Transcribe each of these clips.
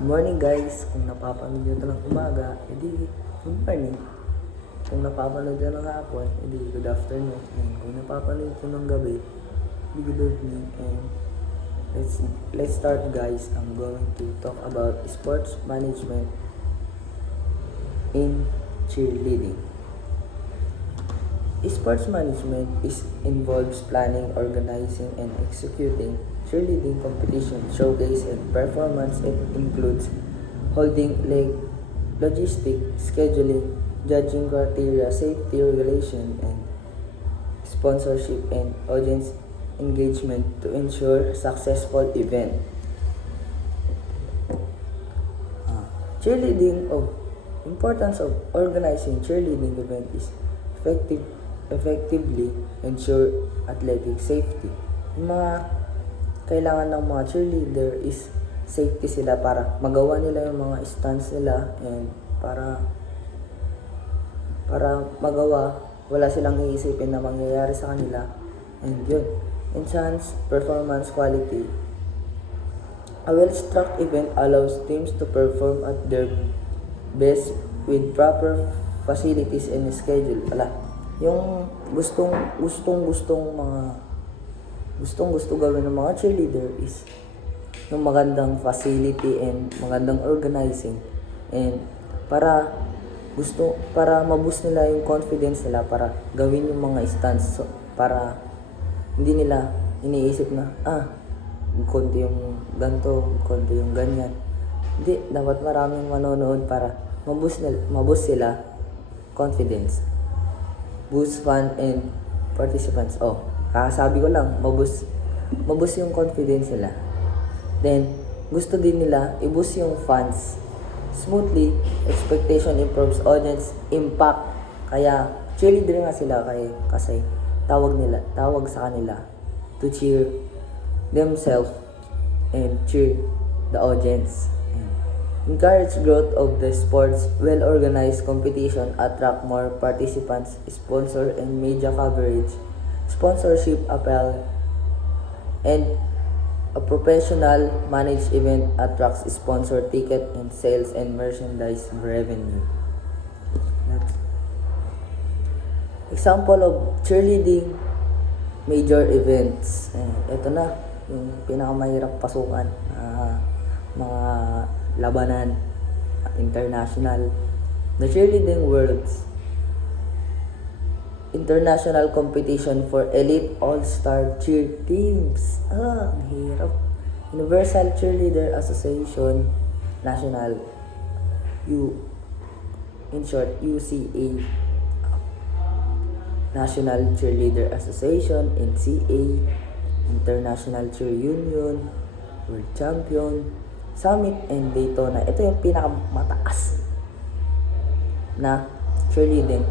Good morning guys, kung napapanood nyo ito ng umaga, edi good morning. Kung napapanood nyo ng hapon, edi good afternoon. And kung napapanood nyo ng gabi, edi good evening. And let's start guys. I'm going to talk about sports management in cheerleading. Sports management involves planning, organizing, and executing cheerleading competition, showcase, and performance. It includes holding logistic, scheduling, judging criteria, safety regulation, and sponsorship and audience engagement to ensure successful event. Cheerleading of importance of organizing cheerleading event is effectively ensure athletic safety. Yung mga kailangan ng mga cheerleader is safety sila para magawa nila yung mga stunts nila and para magawa, wala silang iisipin na mangyayari sa kanila. And yun, enhance performance quality. A well-structured event allows teams to perform at their best with proper facilities and schedule. Yung gustong gawin ng mga cheerleader is yung magandang facility and magandang organizing, and para ma-boost nila yung confidence nila para gawin yung mga stunts, so, para hindi nila iniisip na konti yung ganto, konti yung ganyan. Hindi, dapat maraming manonood para ma-boost sila confidence, boost fun and participants. Kakasabi ko lang, maboost yung confidence nila. Then, gusto din nila i-boost yung fans. Smoothly, expectation improves audience impact. Kaya, cheerleader nga sila kasi tawag sa kanila to cheer themselves and cheer the audience. Encourage growth of the sports. Well-organized competition attract more participants, sponsor and media coverage, sponsorship appeal, and a professional managed event attracts sponsor ticket and sales and merchandise revenue. Example of cheerleading major events. Ito na yung pinakamahirap pasukan. Mga labanan international. The Cheerleading Worlds International Competition for Elite All-Star Cheer Teams. Ang hirap. Universal Cheerleader Association National, in short, UCA. National Cheerleader Association, NCA. International Cheer Union, World Champion, Summit, and Daytona. Ito yung pinakamataas na cheerleading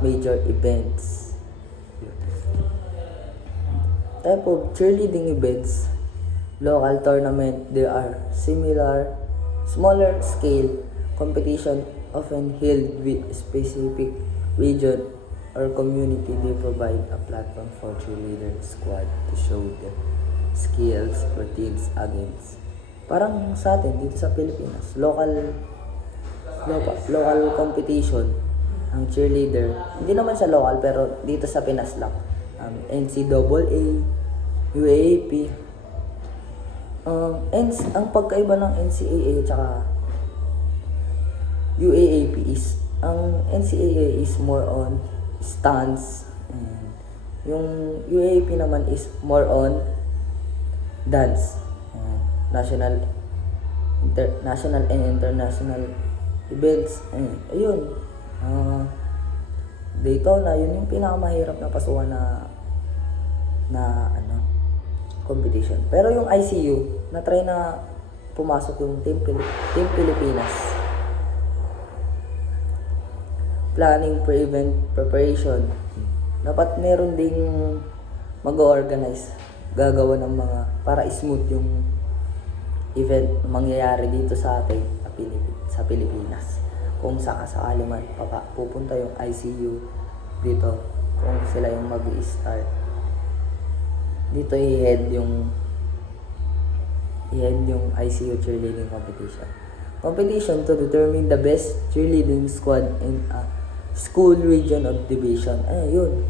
major events. Type of cheerleading events. Local tournament. There are smaller scale competition often held with specific region or community. They provide a platform for cheerleader squad to show their skills, routines against. Parang sa atin dito sa Pilipinas, local competition ang cheerleader. Hindi naman sa local pero dito sa Pinas lang. NCAA, UAAP. Ang pagkaiba ng NCAA tsaka UAAP is ang NCAA is more on stunts. Yung UAAP naman is more on dance. National and international events. Ayun. Daytona, yun yung pinakamahirap na pasukan na competition. Pero yung ICU, na-try na pumasok yung Team Pilipinas. Planning pre-event preparation. Dapat meron ding mag-organize, gagawa ng mga para smooth yung event mangyayari dito sa atin sa Pilipinas. Kung sakasakali man pupunta yung ICU dito, kung sila yung mag-i-start dito, i-head yung ICU cheerleading competition. competition to determine the best cheerleading squad in a school region of division. Ayun.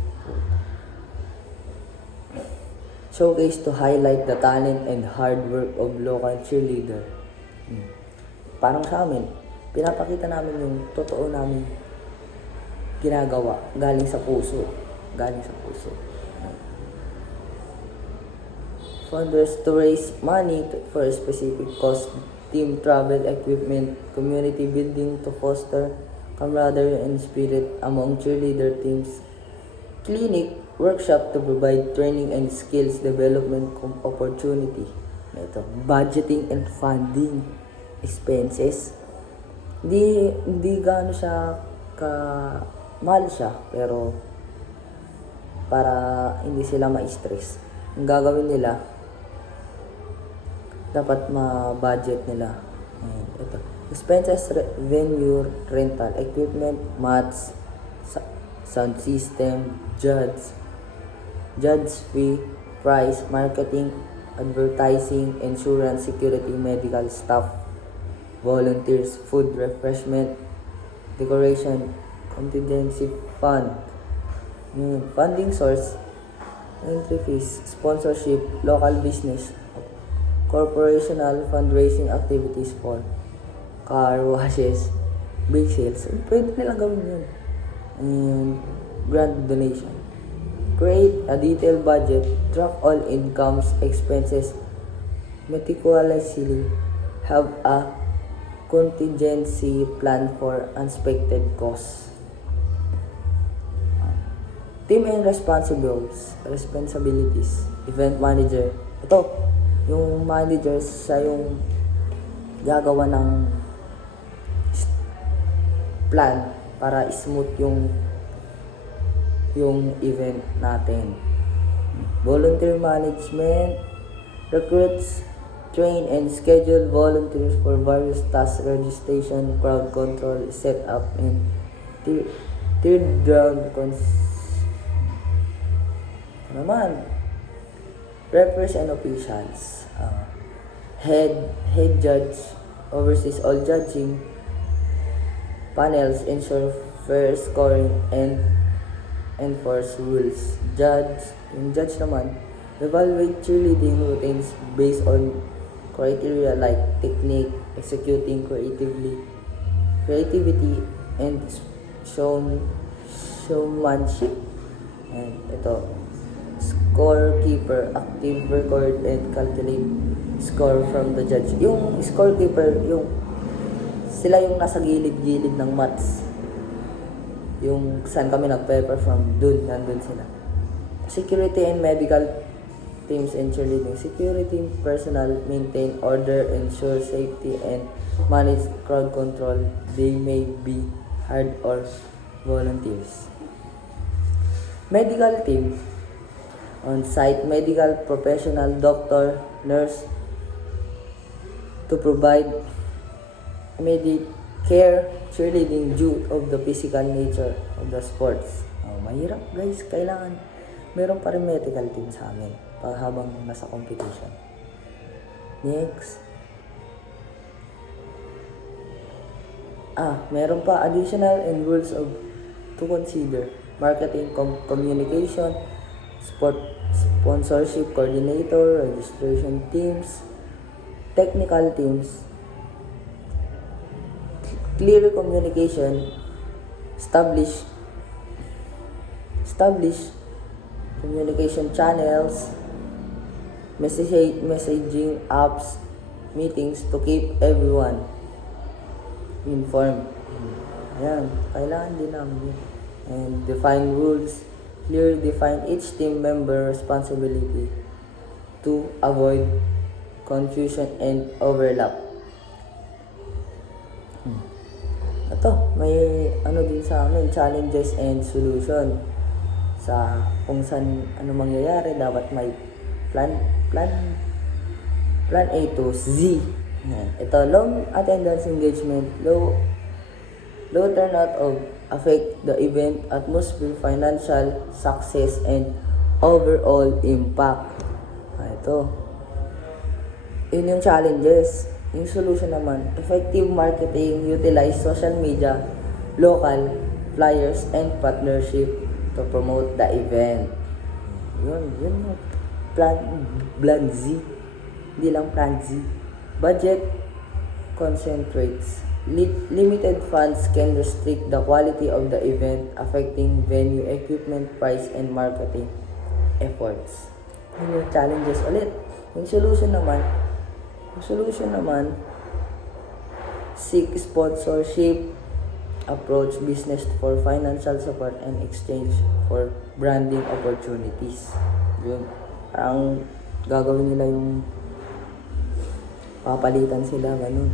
Showcase to highlight the talent and hard work of local cheerleader. Parang sa amin, pinapakita namin yung totoo namin ginagawa galing sa puso. Funders to raise money for a specific cause, team travel equipment, community building to foster camaraderie and spirit among cheerleader teams, clinic, workshop to provide training and skills development opportunity. Ito, budgeting and funding expenses. Hindi gaano siya mahal siya, pero para hindi sila ma-stress. Ang gagawin nila, dapat ma-budget nila. Ito, expenses, venue, rental, equipment, mats, sound system, judge fee, price, marketing, advertising, insurance, security, medical staff, volunteers, food, refreshment, decoration, contingency fund, funding source, entry fees, sponsorship, local business, corporational fundraising activities for car washes, big sales. Pwede nilang gawin yun. And grant donation. Create a detailed budget, track all incomes, expenses, meticulously have a contingency plan for unexpected costs. Team and responsibilities. Event manager. Ito, yung manager sa yung gagawa ng plan para smooth yung event natin. Volunteer management, recruits, train and schedule volunteers for various tasks, registration, crowd control, set up, and third round naman. Referees and officials. Head judge oversees all judging. Panels ensure fair scoring and enforce rules. Yung judge naman, evaluate cheerleading routines based on criteria like technique, executing creativity, and showmanship. And ito, scorekeeper, active record and calculate score from the judge. Yung scorekeeper, sila yung nasa gilid-gilid ng mats. Yung saan kami nagpe-perform, nandun sila. Security and medical teams and cheerleading. Security personnel maintain order, ensure safety, and manage crowd control. They may be hired or volunteers. Medical team. On-site medical professional, doctor, nurse, to provide immediate care, cheerleading due of the physical nature of the sports. Mahirap guys, kailangan meron pa rin medical team sa amin habang nasa competition. Next. Meron pa additional and rules to consider. Marketing, communication, sponsorship coordinator, registration teams, technical teams, clear communication, establish communication channels, messaging apps, meetings to keep everyone informed. Ayan, kailangan din namin yun. And define rules, clearly define each team member responsibility to avoid confusion and overlap. Ito, may din sa amin, challenges and solution. Sa kung saan mangyayari, dapat may plan A to Z. Ito, low attendance engagement, low turnout of affect the event atmosphere, financial success, and overall impact. Ito. Yun yung challenges. Yung solution naman, effective marketing, utilize social media, local, flyers, and partnership to promote the event. Yun yung plan Z. Hindi lang plan Z. Budget concentrates. Limited funds can restrict the quality of the event, affecting venue, equipment, price, and marketing efforts. Yun yung challenges ulit. Yung solution naman, seek sponsorship, approach business for financial support and exchange for branding opportunities. Yun. Parang gagawin nila yung papalitan sila, ganun.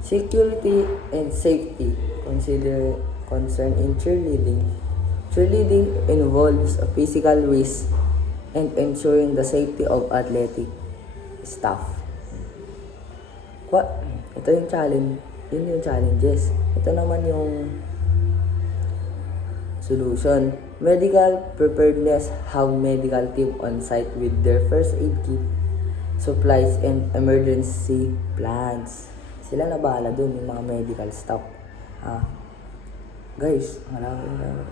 Security and safety. Consider concern in cheerleading. Cheerleading involves a physical risk and ensuring the safety of athletic staff. Ito yung challenge. Yun yung challenges. Ito naman yung solution. Medical preparedness. Have medical team on site with their first aid kit, supplies, and emergency plans. Sila na bahala dun, yung mga medical staff. Guys, malapit na tayo.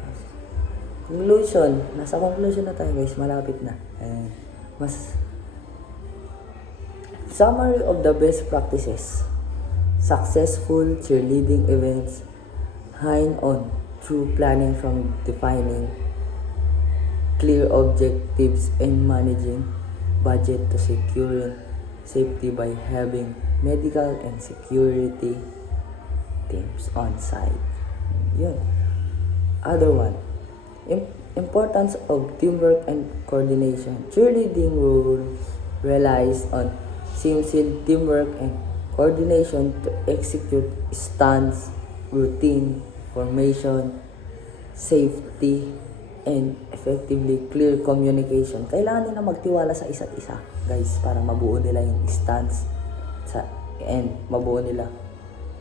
Conclusion. Nasa conclusion na tayo, guys. Malapit na. Summary of the best practices. Successful cheerleading events hone on through planning from defining clear objectives and managing budget to securing safety by having medical and security teams on site. Yun. Other one. Importance of teamwork and coordination. Cheerleading rules relies on simple teamwork and coordination to execute stunts, routine, formation, safety, and effectively clear communication. Kailangan nila magtiwala sa isa't isa, guys, para mabuo nila yung stunts and mabuo nila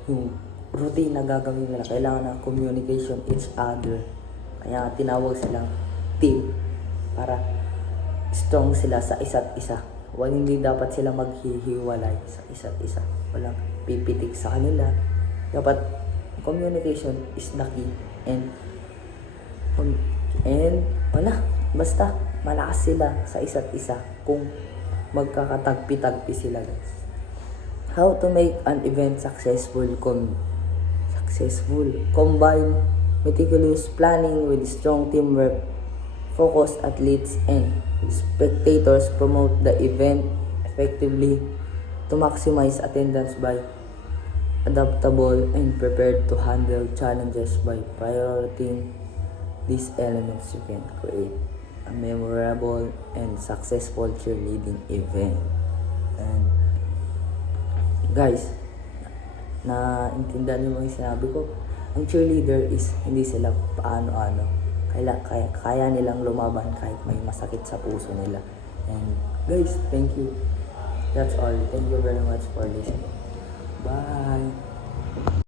yung routine na gagawin nila. Kailangan na communication each other. Kaya tinawag silang team para strong sila sa isa't isa. Hindi dapat sila maghihiwalay sa isa't isa. Walang pipitik sa kanila. Dapat communication is the key. And basta malakas sila sa isa't isa kung magkakatagpi-tagpi sila, guys. How to make an event successful. Combine meticulous planning with strong teamwork, focused athletes and spectators, promote the event effectively to maximize attendance by adaptable and prepared to handle challenges. By prioritizing these elements, you can create a memorable and successful cheerleading event. And guys, naintindihan niyo mo yung sinabi ko. Ang cheerleader is hindi sila paano-ano. Kaya nilang lumaban kahit may masakit sa puso nila. And guys, thank you. That's all. Thank you very much for listening. Bye!